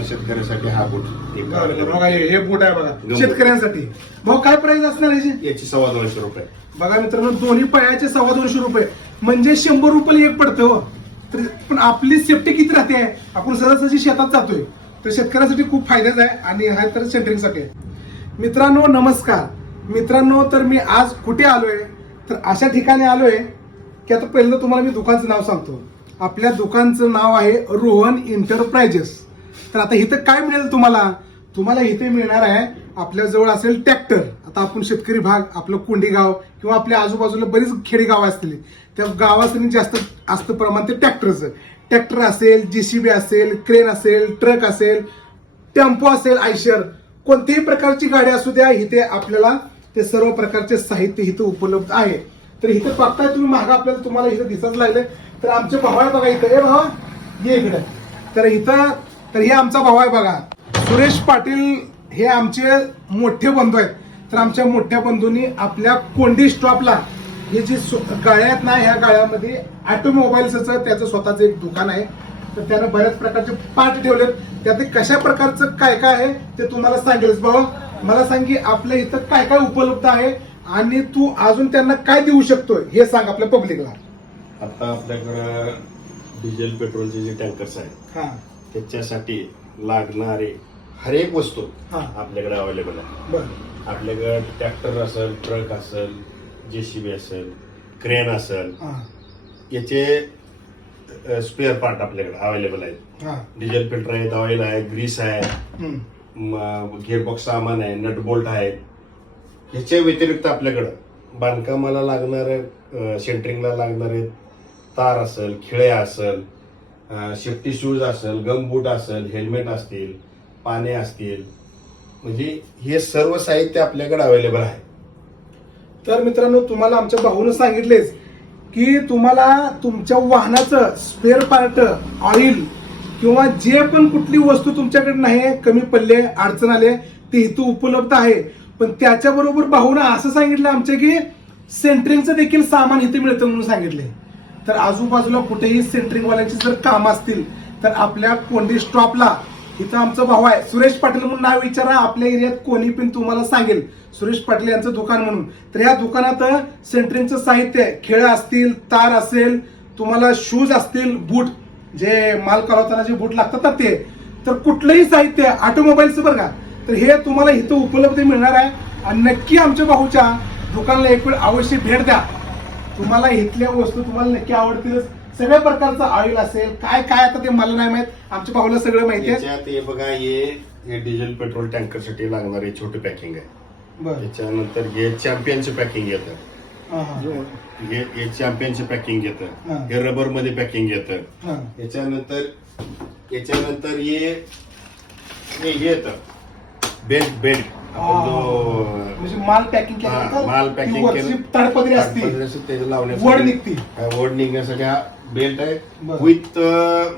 शेतकऱ्यासाठी हा बूट एक. बघा हे हे बूट आहे बघा. शेतकऱ्यांसाठी. भाऊ काय प्राइस असणार याची? याची सव्वा दोनशे रुपये. बघा मित्रांनो दोन्ही पायाचे सव्वा दोनशे रुपये. म्हणजे शंभर रुपये एक पडतं हो. तर पण आपली सेफ्टी किती राहते? आपण सहजासहजी शेतात जातोय. तर शेतकऱ्यासाठी खूप फायद्याच आहे आणि हा तर सेंटरिंगसाठी आहे मित्रांनो नमस्कार. मित्रांनो तर मी आज कुठे आलोय? तर अशा ठिकाणी आलोय की आता पहिलं तुम्हाला मी दुकानचं नाव सांगतो. आपल्या दुकानचं नाव आहे रोहन इंटरप्राइजेस तर आता इथं काय मिळेल तुम्हाला? तुम्हाला इथे मिळणार आहे आपल्या जवळ असेल ट्रॅक्टर. आता आपण शेतकरी भाग आपलं कोंडी गाव किंवा आपल्या आजूबाजूला बरीच खेडी गावं असतील. त्या गावासाठी म्हणजे जास्त असतं प्रमाण ते ट्रॅक्टरचं. ट्रॅक्टर असेल जेसीबी असेल क्रेन असेल ट्रक असेल टेम्पो असेल आयशर कोणत्याही प्रकारची गाडी असू द्या इथे आपल्याला ते सर्व प्रकारचे साहित्य इथं उपलब्ध आहे. तर इथं बघताय तुम्ही महाग आपल्याला तुम्हाला इथं दिसत लागले तर आमचे भावाला बघा इथं. ए भावा ये इकडे. तर इथं तर हे आमचा भाऊ आहे बघा. सुरेश पाटील हे आमचे मोठे बंधू आहेत. तर आमच्या मोठ्या बंधूंनी आपल्या कोंडी स्टॉपला हे जे गाळ्या आहेत ना ह्या गाळ्यामध्ये ऑटोमोबाईल्सचं त्याचं स्वतःचं एक दुकान आहे. तर त्यानं बऱ्याच प्रकारचे पार्ट ठेवलेत. त्यात ते कशा प्रकारचं काय काय आहे ते तुम्हाला सांगेलच बाबा मला सांग की आपल्या इथं काय काय उपलब्ध आहे आणि तू अजून त्यांना काय देऊ शकतोय हे सांग आपल्या पब्लिकला आता आपल्याकडं डिझेल पेट्रोलचे जे टँकर्स आहेत हा. त्याच्यासाठी लागणारे हर एक वस्तू हा. आपल्याकडे अवेलेबल आहे. बर. आपल्याकडे ट्रॅक्टर असेल ट्रक असेल जेसीबी असेल क्रेन असेल हा. याचे स्पेअर पार्ट आपल्याकडे अवेलेबल आहेत. हा. डिझेल फिल्टर आहेत ऑइल आहे ग्रीस आहे हम्म. गिअरबॉक्स सामान आहे नट बोल्ट आहेत ह्याच्या व्यतिरिक्त आपल्याकडं बांधकामाला लागणारे सेंटरिंगला लागणारे तार असेल खिळ्या असेल सेफ्टी शूज असेल गम बूट असेल हेल्मेट असतील पाने असतील. म्हणजे हे सर्व साहित्य आपल्याकडे अवेलेबल आहे. तर मित्रांनो तुम्हाला आमच्या भाऊनं सांगितलेच की तुम्हाला तुमच्या वाहनाचं स्पेअर पार्ट ऑइल किंवा जे पण कुठली वस्तू तुमच्याकडे नाही आहे, कमी पडले अडचण आले ते इथं उपलब्ध आहे. पण त्याच्याबरोबर भाऊनं असं सांगितलं आमच्या की सेंटरिंगचं देखील सामान इथे मिळतं म्हणून सांगितले तर आजूबाजूला कुठेही सेंटरिंगवाल्यांची जर काम असतील तर आपल्या कोंडी स्टॉपला इथं आमचा भाऊ आहे. सुरेश पाटील म्हणून नाव विचारा. आपल्या एरियात कोणी पण तुम्हाला सांगेल. सुरेश पाटील यांचं दुकान म्हणून. तर या दुकानात सेंटरिंगचं साहित्य आहे. खेळ असतील तार असेल तुम्हाला शूज असतील बूट जे माल कालवताना जे बूट लागतात ना ते. तर कुठलंही साहित्य ऑटोमोबाईलचं बरं का. तर हे तुम्हाला इथं उपलब्ध मिळणार आहे. आणि नक्की आमच्या भाऊच्या दुकानाला एक वेळ अवश्य भेट द्या. तुम्हाला इथल्या वस्तू तुम्हाला नक्की आवडतीलच सगळ्या प्रकारचं ऑइल असेल काय काय आता ते मला नाही माहीत. आमच्या भाऊला सगळं माहिती आहे. याच्यात हे बघा हे हे डिझेल पेट्रोल टँकरसाठी लागणारे छोटे पॅकिंग आहे. बरं. त्याच्यानंतर हे चॅम्पियनचे पॅकिंग येतं. हा, हा. हे. हे चॅम्पियनचे पॅकिंग हा. येतं. हे. रबरमध्ये पॅकिंग येतं. हा. याच्यानंतर याच्यानंतर हे हे हे येतं. बेल्ट बेल्ट आपण जो म्हणजे माल पॅकिंग हा, केलं माल पॅकिंग केलं. ताडपदरी असते. ताडपत्री असते, त्याला वड निघते. हा, वड निघण्यासाठी हा बेल्ट आहे. बरं. विथ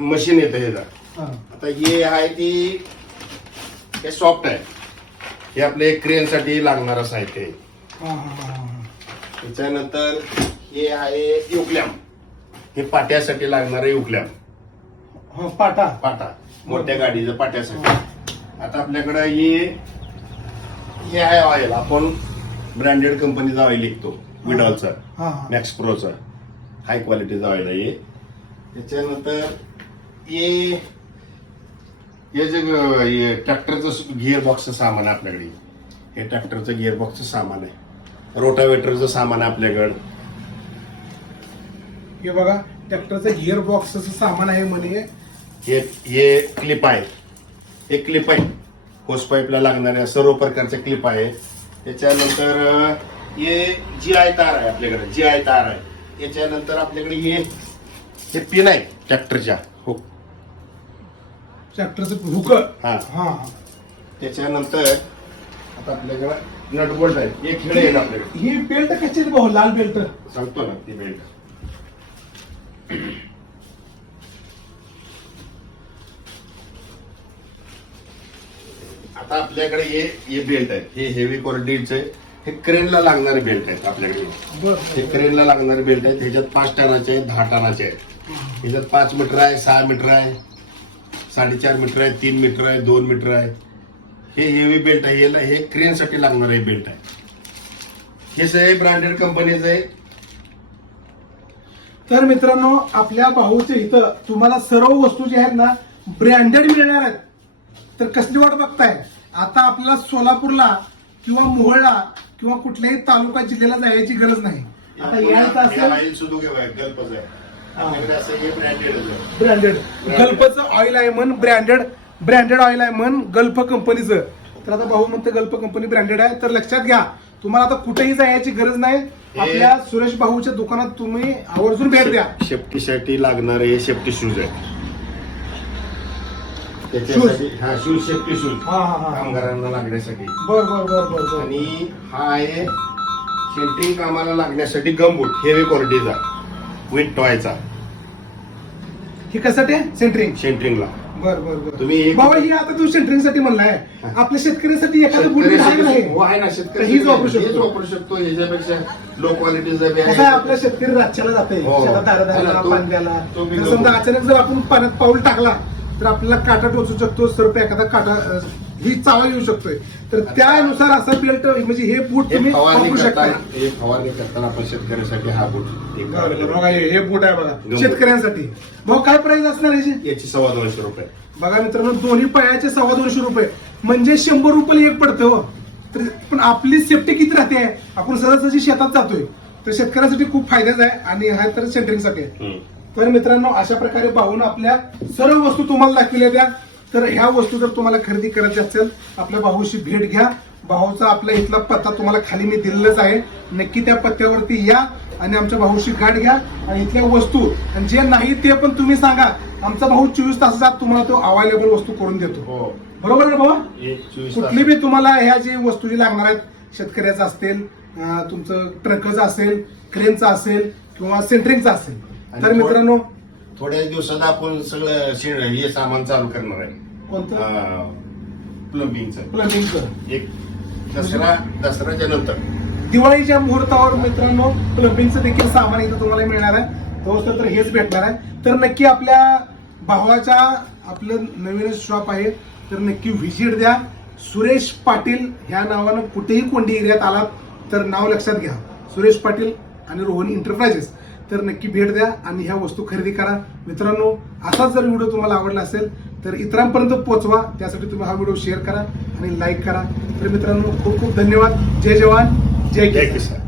मशीन येतं ह्याचा हा. आता हे आहे ती हे सॉफ्ट आहे. हे आपले क्रेन साठी लागणारं साहित्य आहे. हा, हा, हा, हा. त्याच्यानंतर हे आहे युकलॅम हे पाट्यासाठी लागणारे युकलॅम हा, पाटा. पाटा. मोठ्या गाडीचं पाट्यासाठी. आता आपल्याकडं हे हे आहे ऑइल आपण ब्रँडेड कंपनीचं ऑइल विकतो. विडॉलचं हा. मॅक्स प्रोचं हाय क्वालिटीचं ऑइल आहे हे. त्याच्यानंतर हे हे जे ट्रॅक्टरचं गिअर बॉक्सचं सामान आहे आपल्याकडे. हे ट्रॅक्टरचं गिअर बॉक्सचं सामान आहे. रोटावेटरचं सामान आहे आपल्याकडं. हे बघा ट्रॅक्टरचं गिअर बॉक्सचं सामान आहे म्हणे. हे हे क्लिप आहे. हे क्लिप आहे. होस पाईपला लागणाऱ्या सर्व प्रकारचे क्लिप आहे त्याच्यानंतर हे जी आय तार आहे आपल्याकडे जी आय तार आहे. त्याच्यानंतर आपल्याकडे हे हे पिन आहे ट्रॅक्टरच्या हो. ट्रॅक्टरचं हुक हा. हा त्याच्यानंतर आता आपल्याकडे नट बोल्ट आहे. हे खिळे आहेत आपल्याकडे. ही बेल्ट कशी आहेत भाऊ? लाल बेल्ट सांगतो ना ती बेल्ट आता आपल्याकडे हे हे बेल्ट आहे हे हेवी क्वालिटीचे हे क्रेनला लागणारे बेल्ट आहेत आपल्याकडे. हे क्रेनला लागणारे बेल्ट आहेत. ह्याच्यात पाच टनाचे आहेत दहा टनाचे आहेत. ह्याच्यात पाच मीटर आहे सहा मीटर आहे साडेचार मीटर आहे तीन मीटर आहे दोन मीटर आहे. हे हेवी बेल्ट आहे. याला हे क्रेनसाठी लागणार बेल्ट आहे हे सगळे ब्रँडेड कंपनीचं आहे तर मित्रांनो आपल्या भाऊच्या इथं तुम्हाला सर्व वस्तू ज्या आहेत ना ब्रँडेड मिळणार आहेत. तर कसली वाट बघताय? आता आपल्याला सोलापूरला किंवा मोहोळला किंवा कुठल्याही तालुका जिल्ह्याला जायची गरज नाही. आता यायचं असेल आहे ब्रँडेड आहे. ब्रँडेड गल्फचं ऑइल आहे म्हण ब्रँडेड ब्रँडेड ऑइल आहे म्हण गल्फ कंपनीचं तर आता भाऊ म्हणते गल्फ कंपनी ब्रँडेड आहे. तर लक्षात घ्या तुम्हाला आता कुठेही जायची गरज नाही. आपल्या सुरेश भाऊच्या दुकानात तुम्ही आवर्जून भेट द्या. शेफ्टीसाठी लागणारे हे सेफ्टी शूज आहेत. त्याच्यासाठी हा शूज सेफ्टी शूज. हा हा हा. कामगारांना लागण्यासाठी. बर बर बर बर बर. आणि हा आहे सेंट्रिंग कामाला लागण्यासाठी गमबूट हेवी क्वालिटीचा विथ टॉयचा हे कशासाठी सेंटरिंग सेंट्रिंगला बर बर बर. तुम्ही एक- बाबा ही आता तू सेंटरिंगसाठी म्हणलाय. आपल्या शेतकऱ्यासाठी एखादं बुट आहे का नाही हो आहे ना तर शेतकरी हीच वापरू शकतो. वापरू शकतो. ह्याच्यापेक्षा लो क्वालिटीचा बी कसं आहे आपल्या शेतकरी राज्याला जाते हो. शेतात दारा हा ना, द्यायला तो- पाणी द्यायला तो बी तर गमूट. समजा अचानक जर आपण पाण्यात पाऊल टाकला तर आपल्याला काटा टोचू शकतो सर्प एखादा काटा ही चावा येऊ शकतोय. तर त्यानुसार असं बेल्ट म्हणजे हे बूट हे तुम्ही फवारणी वापरू शकता. हे फवारणी करताना आपण शेतकऱ्यासाठी हा बूट एक बरं, बरं, बघा हे हे बूट आहे बघा. शेतकऱ्यांसाठी. भाऊ काय प्राइस असणार याची? याची सव्वा दोनशे रुपये. बघा मित्रांनो दोन्ही पायाचे सव्वा दोनशे रुपये. म्हणजे शंभर रुपये एक पडतं हो. तर पण आपली सेफ्टी किती राहते? आपण सहजासहजी शेतात जातोय. तर शेतकऱ्यासाठी खूप फायद्याचं आहे आणि हा तर सेंटरिंगसाठी आहे. हम्म. तर मित्रांनो अशा प्रकारे पाहून आपल्या सर्व वस्तू तुम्हाला दाखवल्या द्या. तर ह्या वस्तू जर तुम्हाला खरेदी करायची असेल आपल्या भाऊशी भेट घ्या. भाऊचा आपल्या इथला पत्ता तुम्हाला खाली मी दिलेलाच आहे. नक्की त्या पत्त्यावरती या आणि आमच्या भाऊशी गाठ घ्या. आणि इथल्या वस्तू आणि जे नाही ते पण तुम्ही सांगा. आमचा भाऊ चोवीस तासात तुम्हाला तो अवेलेबल वस्तू करून देतो. हो. बरोबर ना भाऊ. कुठली बी तुम्हाला ह्या जी वस्तू जी लागणार आहेत शेतकऱ्याचं असतील तुमचं ट्रकचं असेल क्रेनचं असेल किंवा सेंटरिंगचं असेल आणि तर थोड- मित्रांनो थोड्या दिवसात आपण सगळं शे- हे सामान चालू करणार आहे. कोणतं? प्लंबिंगचं प्लंबिंगचं एक दसरा दसऱ्याच्या नंतर. दिवाळीच्या मुहूर्तावर मित्रांनो प्लंबिंगचं देखील सामान इथं तुम्हाला मिळणार आहे. तो तर हेच भेटणार आहे. तर नक्की आपल्या भावाच्या आपलं नवीन शॉप आहे. तर नक्की व्हिजिट द्या. सुरेश पाटील ह्या नावानं कुठेही कोंडी एरियात आलात तर नाव लक्षात घ्या. सुरेश पाटील आणि रोहन इंटरप्राइजेस तर नक्की भेट द्या आणि ह्या वस्तू खरेदी करा. मित्रांनो असाच जर व्हिडिओ तुम्हाला आवडला असेल तर इतरांपर्यंत पोहोचवा. त्यासाठी तुम्ही हा व्हिडिओ शेअर करा आणि लाईक करा. तर मित्रांनो खूप खूप धन्यवाद. जय जवान. जय जय किसान किसान.